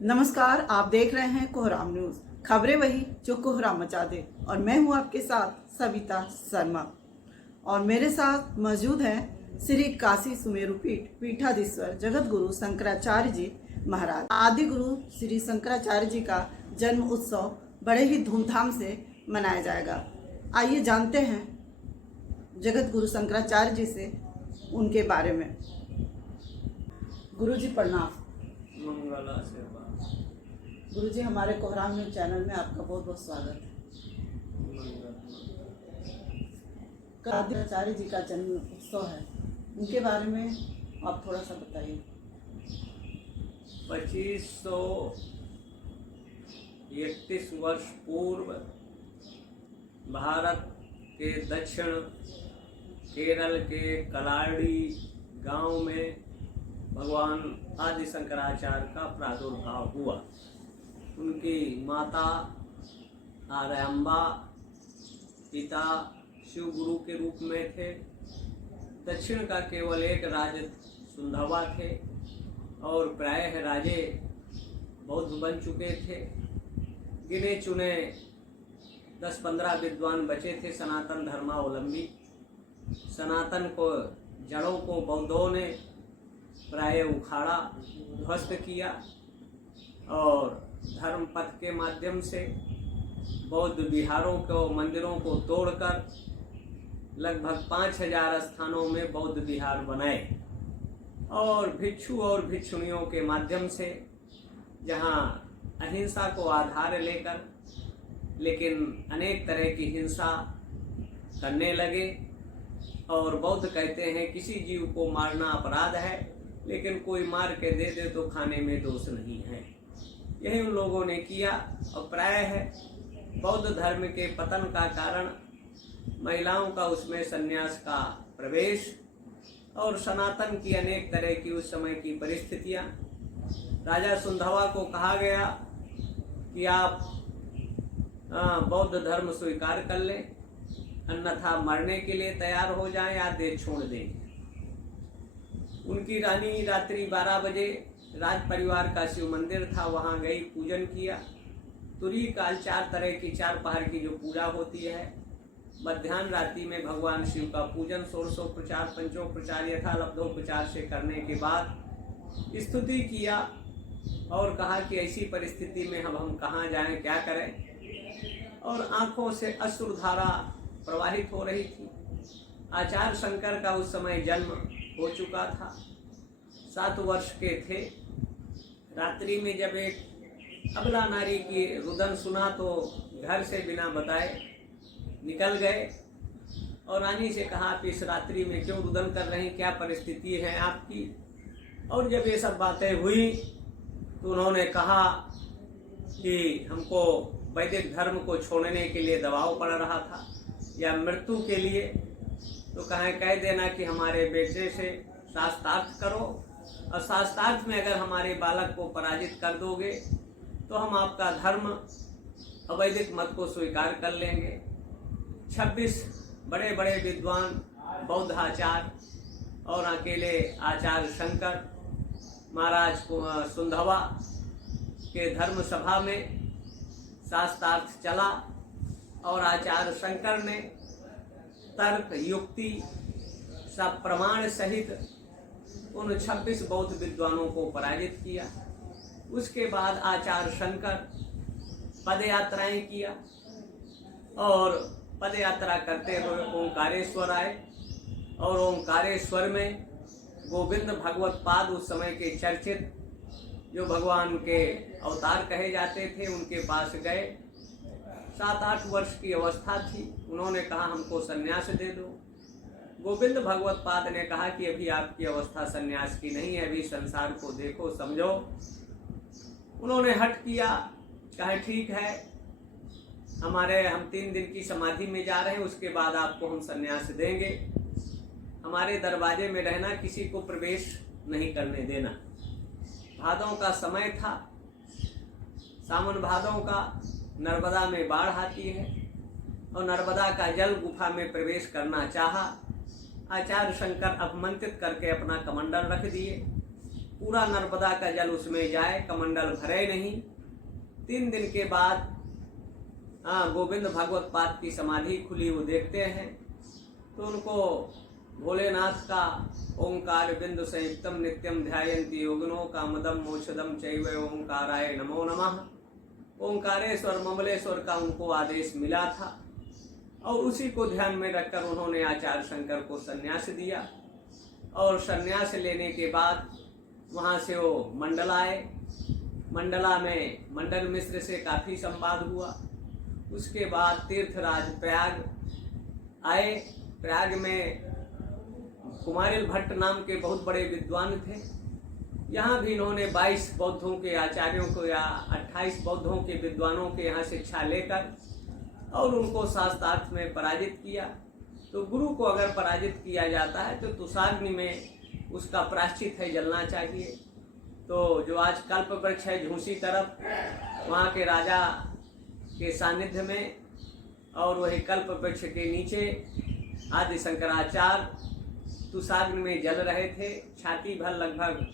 नमस्कार, आप देख रहे हैं कोहराम न्यूज। खबरें वही जो कोहराम मचा दे। और मैं हूं आपके साथ सविता शर्मा। और मेरे साथ मौजूद हैं श्री काशी सुमेरु पीठाधीश्वर जगत गुरु शंकराचार्य जी महाराज। आदि गुरु श्री शंकराचार्य जी का जन्म उत्सव बड़े ही धूमधाम से मनाया जाएगा। आइए जानते हैं जगत गुरु शंकराचार्य जी से उनके बारे में। गुरु जी प्रणाम। मंगला से गुरु जी, हमारे कोहराम न्यूज चैनल में आपका बहुत बहुत स्वागत है। आचार्य जी का जन्म उत्सव है, उनके बारे में आप थोड़ा सा बताइए। 2531 वर्ष पूर्व भारत के दक्षिण केरल के कलाड़ी गांव में भगवान आदि शंकराचार्य का प्रादुर्भाव हुआ। उनकी माता आर्यम्बा, पिता शिव गुरु के रूप में थे। दक्षिण का केवल एक राज सुंधवा थे और प्रायः राजे बौद्ध बन चुके थे। गिने चुने 10-15 विद्वान बचे थे सनातन धर्मावलंबी। सनातन को जड़ों को बौद्धों ने प्राय उखाड़ा, ध्वस्त किया और धर्म पथ के माध्यम से बौद्ध विहारों को, मंदिरों को तोड़कर लगभग 5000 स्थानों में बौद्ध विहार बनाए और भिक्षु और भिक्षुणियों के माध्यम से जहां अहिंसा को आधार लेकर लेकिन अनेक तरह की हिंसा करने लगे। और बौद्ध कहते हैं किसी जीव को मारना अपराध है, लेकिन कोई मार के दे दे तो खाने में दोष नहीं है। यही उन लोगों ने किया और प्रायः बौद्ध धर्म के पतन का कारण महिलाओं का उसमें संन्यास का प्रवेश और सनातन की अनेक तरह की उस समय की परिस्थितियां। राजा सुंधवा को कहा गया कि आप बौद्ध धर्म स्वीकार कर लें, अन्यथा मरने के लिए तैयार हो जाएं या देश छोड़ दें। उनकी रानी रात्रि 12 बजे राज परिवार का शिव मंदिर था, वहां गई, पूजन किया। तुरी काल 4 तरह की 4 पहर की जो पूजा होती है, मध्याह्न रात्रि में भगवान शिव का पूजन षोडशोपचार, पंचोपचार, यथालब्धोपचार से करने के बाद स्तुति किया और कहा कि ऐसी परिस्थिति में हम कहाँ जाएं, क्या करें। और आंखों से अश्रुधारा प्रवाहित हो रही थी। आचार्य शंकर का उस समय जन्म हो चुका था, 7 वर्ष के थे। रात्रि में जब एक अबला नारी की रुदन सुना तो घर से बिना बताए निकल गए और रानी से कहा आप इस रात्रि में क्यों रुदन कर रही, क्या परिस्थिति है आपकी। और जब ये सब बातें हुई तो उन्होंने कहा कि हमको वैदिक धर्म को छोड़ने के लिए दबाव पड़ रहा था या मृत्यु के लिए, तो कह देना कि हमारे बेटे से शास्त्रार्थ करो और शास्त्रार्थ में अगर हमारे बालक को पराजित कर दोगे तो हम आपका धर्म अवैदिक मत को स्वीकार कर लेंगे। 26 बड़े बड़े विद्वान बौद्ध आचार्य और अकेले आचार्य शंकर महाराज सुंधवा के धर्म सभा में शास्त्रार्थ चला और आचार्य शंकर ने तर्क युक्ति सब प्रमाण सहित उन 26 बौद्ध विद्वानों को पराजित किया। उसके बाद आचार्य शंकर पद यात्राएं किया और पद यात्रा करते हुए ओंकारेश्वर आए और ओंकारेश्वर में गोविंद भगवत पाद उस समय के चर्चित जो भगवान के अवतार कहे जाते थे उनके पास गए। 7-8 वर्ष की अवस्था थी। उन्होंने कहा हमको सन्यास दे दो। गोविंद भगवत पाद ने कहा कि अभी आपकी अवस्था सन्यास की नहीं है, अभी संसार को देखो समझो। उन्होंने हट किया, कहा ठीक है, हम 3 दिन की समाधि में जा रहे हैं, उसके बाद आपको हम सन्यास देंगे। हमारे दरवाजे में रहना, किसी को प्रवेश नहीं करने देना। भादों का समय था, सावन भादों का, नर्मदा में बाढ़ आती है और नर्मदा का जल गुफा में प्रवेश करना चाहा। आचार्य शंकर अपमंत्रित करके अपना कमंडल रख दिए। पूरा नर्मदा का जल उसमें जाए, कमंडल भरे नहीं। 3 दिन के बाद गोविंद भागवत पाद की समाधि खुली, वो देखते हैं तो उनको भोलेनाथ का ओंकार बिंदु संयुक्तम नित्यम ध्यायन्ति योगिनो कामदम मोक्षदम चैव ओंकाराय नमो नमः, ओंकारेश्वर ममलेश्वर का उनको आदेश मिला था। और उसी को ध्यान में रखकर उन्होंने आचार्य शंकर को संन्यास दिया। और संन्यास लेने के बाद वहाँ से वो मंडल आए। मंडला में मंडल मिश्र से काफ़ी संवाद हुआ। उसके बाद तीर्थराज प्रयाग आए। प्रयाग में कुमारिल भट्ट नाम के बहुत बड़े विद्वान थे। यहाँ भी इन्होंने 22 बौद्धों के आचार्यों को या 28 बौद्धों के विद्वानों के यहाँ शिक्षा लेकर और उनको शास्त्रार्थ में पराजित किया। तो गुरु को अगर पराजित किया जाता है तो तुषाग्नि में उसका प्रायश्चित है, जलना चाहिए। तो जो आज कल्प वृक्ष है झूसी तरफ, वहाँ के राजा के सानिध्य में और वही कल्प वृक्ष के नीचे आदि शंकराचार्य तुषाग्नि में जल रहे थे। छाती भर लगभग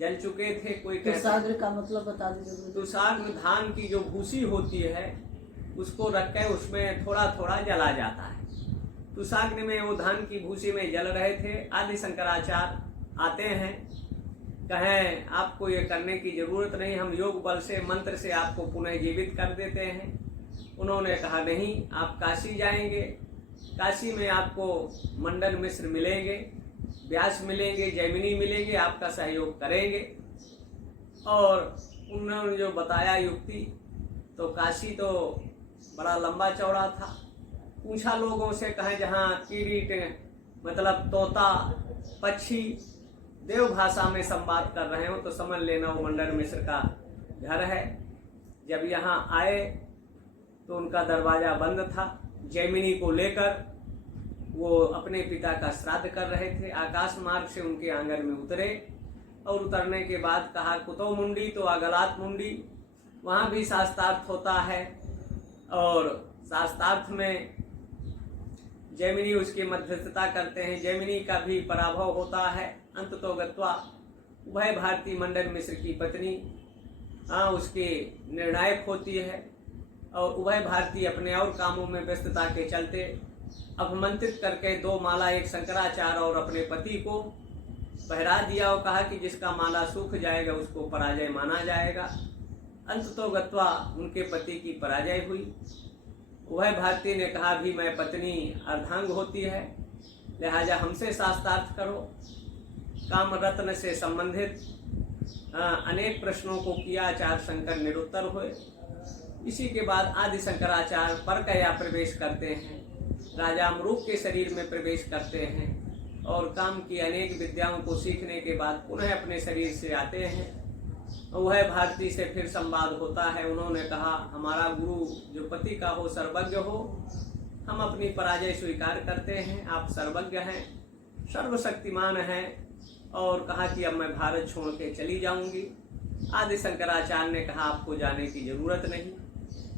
जल चुके थे। कोई तुषाग्नि का मतलब बता दीजिए। तुषाग्नि धान की जो भूसी होती है उसको रख के उसमें थोड़ा थोड़ा जला जाता है। तुषाग्नि में वो धान की भूसी में जल रहे थे। आदि शंकराचार्य आते हैं, कहें आपको ये करने की जरूरत नहीं, हम योग बल से मंत्र से आपको पुनः जीवित कर देते हैं। उन्होंने कहा नहीं, आप काशी जाएंगे, काशी में आपको मंडल मिश्र मिलेंगे, व्यास मिलेंगे, जैमिनी मिलेंगे, आपका सहयोग करेंगे। और उन्होंने जो बताया युक्ति, तो काशी तो बड़ा लंबा चौड़ा था। पूछा लोगों से, कहें जहाँ कीड़ीट मतलब तोता पक्षी देव भाषा में संवाद कर रहे हो तो समझ लेना वो मंडल मिश्र का घर है। जब यहाँ आए तो उनका दरवाजा बंद था। जैमिनी को लेकर वो अपने पिता का श्राद्ध कर रहे थे। आकाश मार्ग से उनके आंगन में उतरे और उतरने के बाद कहा कुतो मुंडी तो अगलात मुंडी। वहाँ भी शास्त्रार्थ होता है और शास्त्रार्थ में जैमिनी उसकी मध्यस्थता करते हैं। जैमिनी का भी पराभव होता है। अंत तो गत्वा उभय भारती मंडल मिश्र की पत्नी उसकी निर्णायक होती है और उभय भारती अपने और कामों में व्यस्तता के चलते अपमंत्रित करके 2 माला एक शंकराचार्य और अपने पति को पहरा दिया और कहा कि जिसका माला सूख जाएगा उसको पराजय माना जाएगा। अंत तो गत्वा उनके पति की पराजय हुई। उभय भारती ने कहा भी मैं पत्नी अर्धांग होती है, लिहाजा हमसे शास्त्रार्थ करो। काम रत्न से संबंधित अनेक प्रश्नों को किया। आचार्य शंकर निरुत्तर हुए। इसी के बाद आदि शंकराचार्य परकया प्रवेश करते हैं, राजा अमरूप के शरीर में प्रवेश करते हैं और काम की अनेक विद्याओं को सीखने के बाद पुनः अपने शरीर से आते हैं। वह भारती से फिर संवाद होता है। उन्होंने कहा हमारा गुरु जो पति का हो सर्वज्ञ हो, हम अपनी पराजय स्वीकार करते हैं, आप सर्वज्ञ हैं, सर्वशक्तिमान हैं। और कहा कि अब मैं भारत छोड़ के चली जाऊंगी। आदि शंकराचार्य ने कहा आपको जाने की जरूरत नहीं।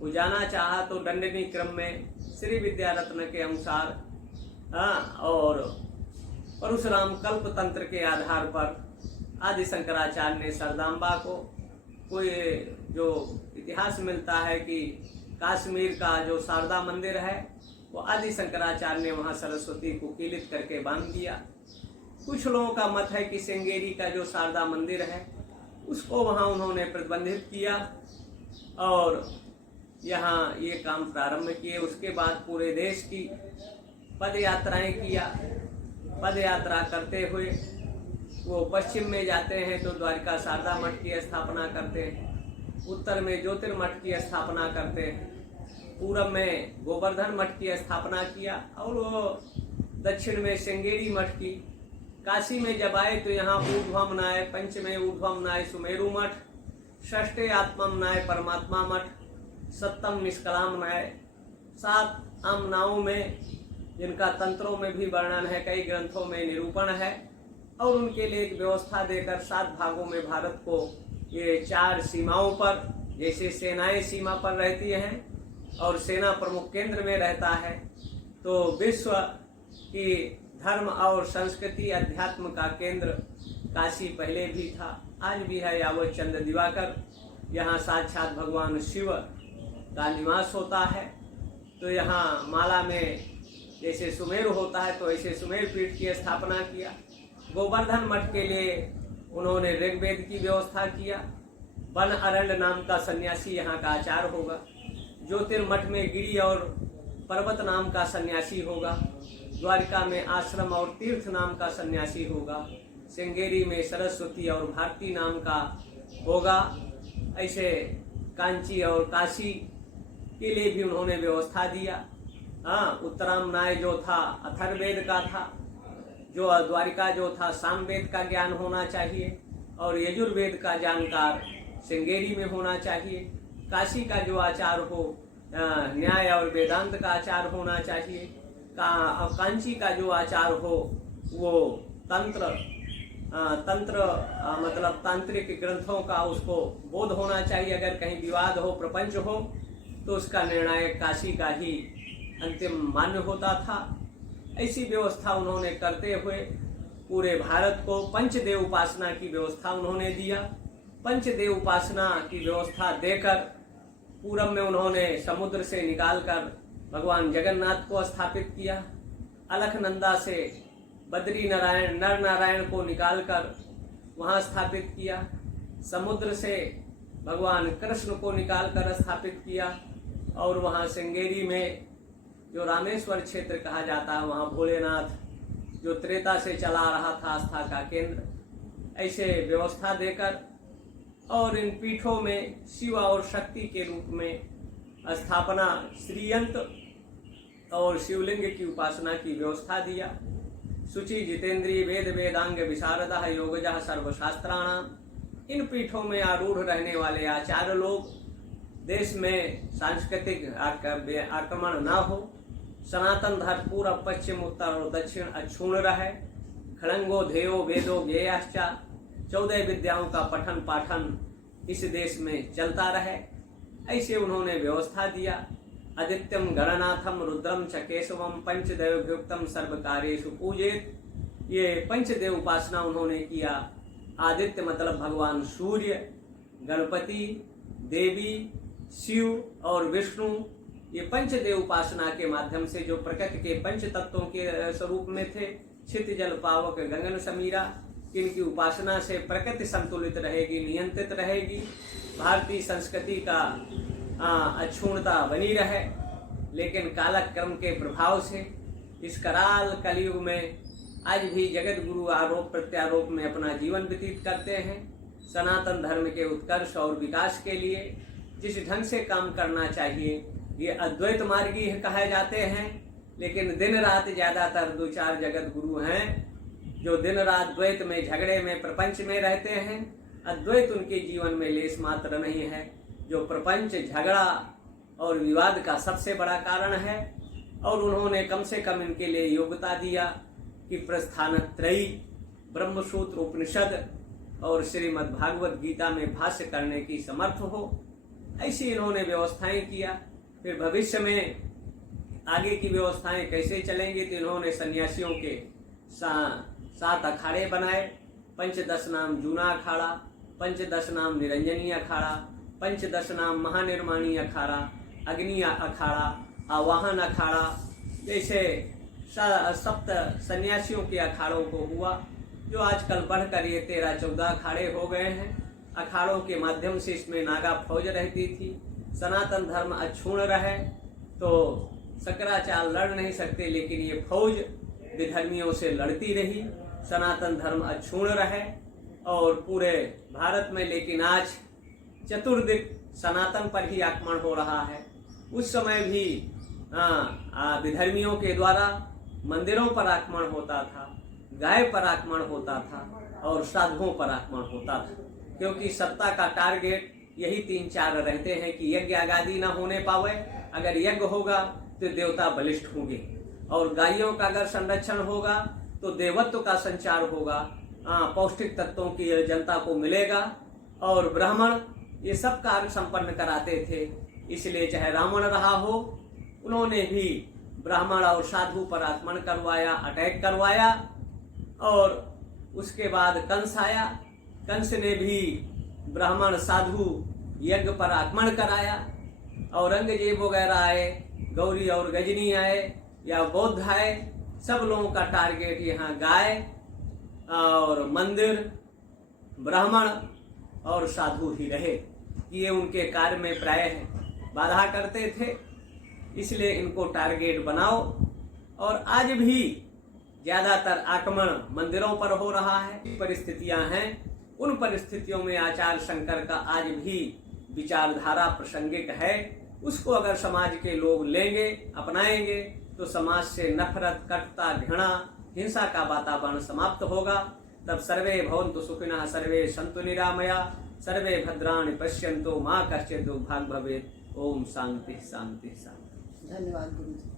वो जाना चाहा तो दंडनी क्रम में श्री विद्या रत्न के अनुसार और परशुराम कल्प तंत्र के आधार पर आदि शंकराचार्य ने सरदाम्बा को, कोई जो इतिहास मिलता है कि कश्मीर का जो शारदा मंदिर है वो आदि शंकराचार्य ने वहाँ सरस्वती को कीलित करके बांध दिया। कुछ लोगों का मत है कि श्रृंगेरी का जो शारदा मंदिर है उसको वहाँ उन्होंने प्रतिबंधित किया और यहाँ ये काम प्रारंभ किए। उसके बाद पूरे देश की पद यात्राएं किया। पद यात्रा करते हुए वो पश्चिम में जाते हैं तो द्वारिका शारदा मठ की स्थापना करते हैं, उत्तर में ज्योतिर्मठ की स्थापना करते हैं, पूरब में गोवर्धन मठ की स्थापना किया और वो दक्षिण में श्रृंगेरी मठ की। काशी में जब आए तो यहाँ ऊर्ध्वमनाय, पंचमे ऊर्ध्वमनाय सुमेरु मठ, षष्ठे आत्ममनाय परमात्मा मठ, सप्तम निष्कलामनाय, 7 आमनाओं में जिनका तंत्रों में भी वर्णन है, कई ग्रंथों में निरूपण है और उनके लिए एक व्यवस्था देकर 7 भागों में भारत को ये 4 सीमाओं पर, जैसे सेनाएं सीमा पर रहती हैं और सेना प्रमुख केंद्र में रहता है। तो विश्व की धर्म और संस्कृति अध्यात्म का केंद्र काशी पहले भी था, आज भी है। यावत चंद्र दिवाकर यहाँ साक्षात भगवान शिव का निवास होता है। तो यहाँ माला में जैसे सुमेर होता है तो ऐसे सुमेर पीठ की स्थापना किया। गोवर्धन मठ के लिए उन्होंने ऋग्वेद की व्यवस्था किया। वन अरण्य नाम का सन्यासी यहाँ का आचार्य होगा। ज्योतिर्मठ में गिरी और पर्वत नाम का सन्यासी होगा। द्वारिका में आश्रम और तीर्थ नाम का सन्यासी होगा। श्रृंगेरी में सरस्वती और भारती नाम का होगा। ऐसे कांची और काशी के लिए भी उन्होंने व्यवस्था दिया। हाँ, उत्तरामनाय जो था अथर्ववेद का था, जो द्वारिका जो था सामवेद का ज्ञान होना चाहिए, और यजुर्वेद का जानकार श्रृंगेरी में होना चाहिए। काशी का जो आचार्य हो न्याय और वेदांत का आचार्य होना चाहिए। कांची का जो आचार्य हो वो तंत्र मतलब तांत्रिक ग्रंथों का उसको बोध होना चाहिए। अगर कहीं विवाद हो, प्रपंच हो, तो उसका निर्णायक काशी का ही अंतिम मान्य होता था। ऐसी व्यवस्था उन्होंने करते हुए पूरे भारत को पंचदेव उपासना की व्यवस्था उन्होंने दिया। पंचदेव उपासना की व्यवस्था देकर पूरब में उन्होंने समुद्र से निकालकर भगवान जगन्नाथ को स्थापित किया। अलखनंदा से बद्री नारायण नर नारायण को निकालकर वहां स्थापित किया। समुद्र से भगवान कृष्ण को निकालकर स्थापित किया। और वहां श्रृंगेरी में जो रामेश्वर क्षेत्र कहा जाता है, वहां भोलेनाथ जो त्रेता से चला रहा था आस्था का केंद्र, ऐसे व्यवस्था देकर और इन पीठों में शिव और शक्ति के रूप में स्थापना, श्रीयंत्र और शिवलिंग की उपासना की व्यवस्था दिया। शुचि जितेंद्रिय वेद वेदांग विशारदा योगजः सर्वशास्त्राणाम, इन पीठों में आरूढ़ रहने वाले आचार्य लोग देश में सांस्कृतिक आक्रमण न हो, सनातन धर्म पूर्व पश्चिम उत्तर और दक्षिण अक्षुण्ण रहे, खड़ंगो ध्येयो वेदो ज्ञेयाश्चा, 14 विद्याओं का पठन पाठन इस देश में चलता रहे, ऐसे उन्होंने व्यवस्था दिया। आदित्यम गणनाथम रुद्रम च केशवम पंचदेवयुक्तम सर्वकार्येषु पूजेत, ये पंचदेव उपासना उन्होंने किया। आदित्य मतलब भगवान सूर्य, गणपति, देवी, शिव और विष्णु, ये पंचदेव उपासना के माध्यम से जो प्रकृति के पंच तत्वों के स्वरूप में थे, क्षित जल पावक गगन समीरा, इनकी उपासना से प्रकृति संतुलित रहेगी, नियंत्रित रहेगी, भारतीय संस्कृति का अक्षुण्णता बनी रहे। लेकिन कालक्रम के प्रभाव से इस कराल कलयुग में आज भी जगत गुरु आरोप प्रत्यारोप में अपना जीवन व्यतीत करते हैं। सनातन धर्म के उत्कर्ष और विकास के लिए जिस ढंग से काम करना चाहिए, ये अद्वैत मार्गी कहे जाते हैं। लेकिन दिन रात ज्यादातर 2-4 जगत गुरु हैं जो दिन रात द्वैत में, झगड़े में, प्रपंच में रहते हैं। अद्वैत उनके जीवन में लेस मात्र नहीं है, जो प्रपंच, झगड़ा और विवाद का सबसे बड़ा कारण है। और उन्होंने कम से कम इनके लिए योग्यता दिया कि प्रस्थानत्रयी, ब्रह्मसूत्र उपनिषद और श्रीमद् भागवत गीता में भाष्य करने की समर्थ हो, ऐसी इन्होंने व्यवस्थाएं किया। फिर भविष्य में आगे की व्यवस्थाएं कैसे चलेंगी, तो इन्होंने सन्यासियों के 7 अखाड़े बनाए। पंचदश नाम जूना अखाड़ा, पंचदश नाम निरंजनी अखाड़ा, पंचदश नाम महानिर्माणी अखाड़ा, अग्नि अखाड़ा, आवाहन अखाड़ा, जैसे 7 सन्यासियों के अखाड़ों को हुआ, जो आजकल बढ़कर ये 13-14 अखाड़े हो गए हैं। अखाड़ों के माध्यम से इसमें नागा फौज रहती थी। सनातन धर्म अक्षुण्ण रहे तो शंकराचार्य लड़ नहीं सकते, लेकिन ये फौज विधर्मियों से लड़ती रही, सनातन धर्म अक्षुण्ण रहे और पूरे भारत में। लेकिन आज चतुर्दिक सनातन पर ही आक्रमण हो रहा है। उस समय भी विधर्मियों के द्वारा मंदिरों पर आक्रमण होता था, गाय पर आक्रमण होता था और साधुओं पर आक्रमण होता था, क्योंकि सत्ता का टारगेट यही 3-4 रहते हैं कि यज्ञ आगादी ना होने पावे। अगर यज्ञ होगा तो देवता बलिष्ठ होंगे, और गायों का अगर संरक्षण होगा तो देवत्व का संचार होगा, पौष्टिक तत्वों की जनता को मिलेगा। और ब्राह्मण ये सब कार्य संपन्न कराते थे। इसलिए चाहे रावण रहा हो, उन्होंने भी ब्राह्मण और साधु पर आक्रमण करवाया, अटैक करवाया। और उसके बाद कंस आया, कंस ने भी ब्राह्मण साधु यज्ञ पर आक्रमण कराया। औरंगजेब वगैरह आए, गौरी और गजनी आए या बौद्ध आए, सब लोगों का टारगेट यहाँ गाय और मंदिर, ब्राह्मण और साधु ही रहे। ये उनके कार्य में प्रायः बाधा करते थे, इसलिए इनको टारगेट बनाओ। और आज भी ज्यादातर आक्रमण मंदिरों पर हो रहा है। परिस्थितियां हैं, उन परिस्थितियों में आचार्य शंकर का आज भी विचारधारा प्रासंगिक है। उसको अगर समाज के लोग लेंगे, अपनाएंगे, तो समाज से नफरत, कटुता, घृणा, हिंसा का वातावरण समाप्त होगा। तब सर्वे भवन्तु सुखिनः, सर्वे सन्तु निरामया, सर्वे भद्राणि पश्यन्तु, मा कश्चित् दुर्भाग् भवेत्। ओम शांति शांति शांति। धन्यवाद गुरु जी।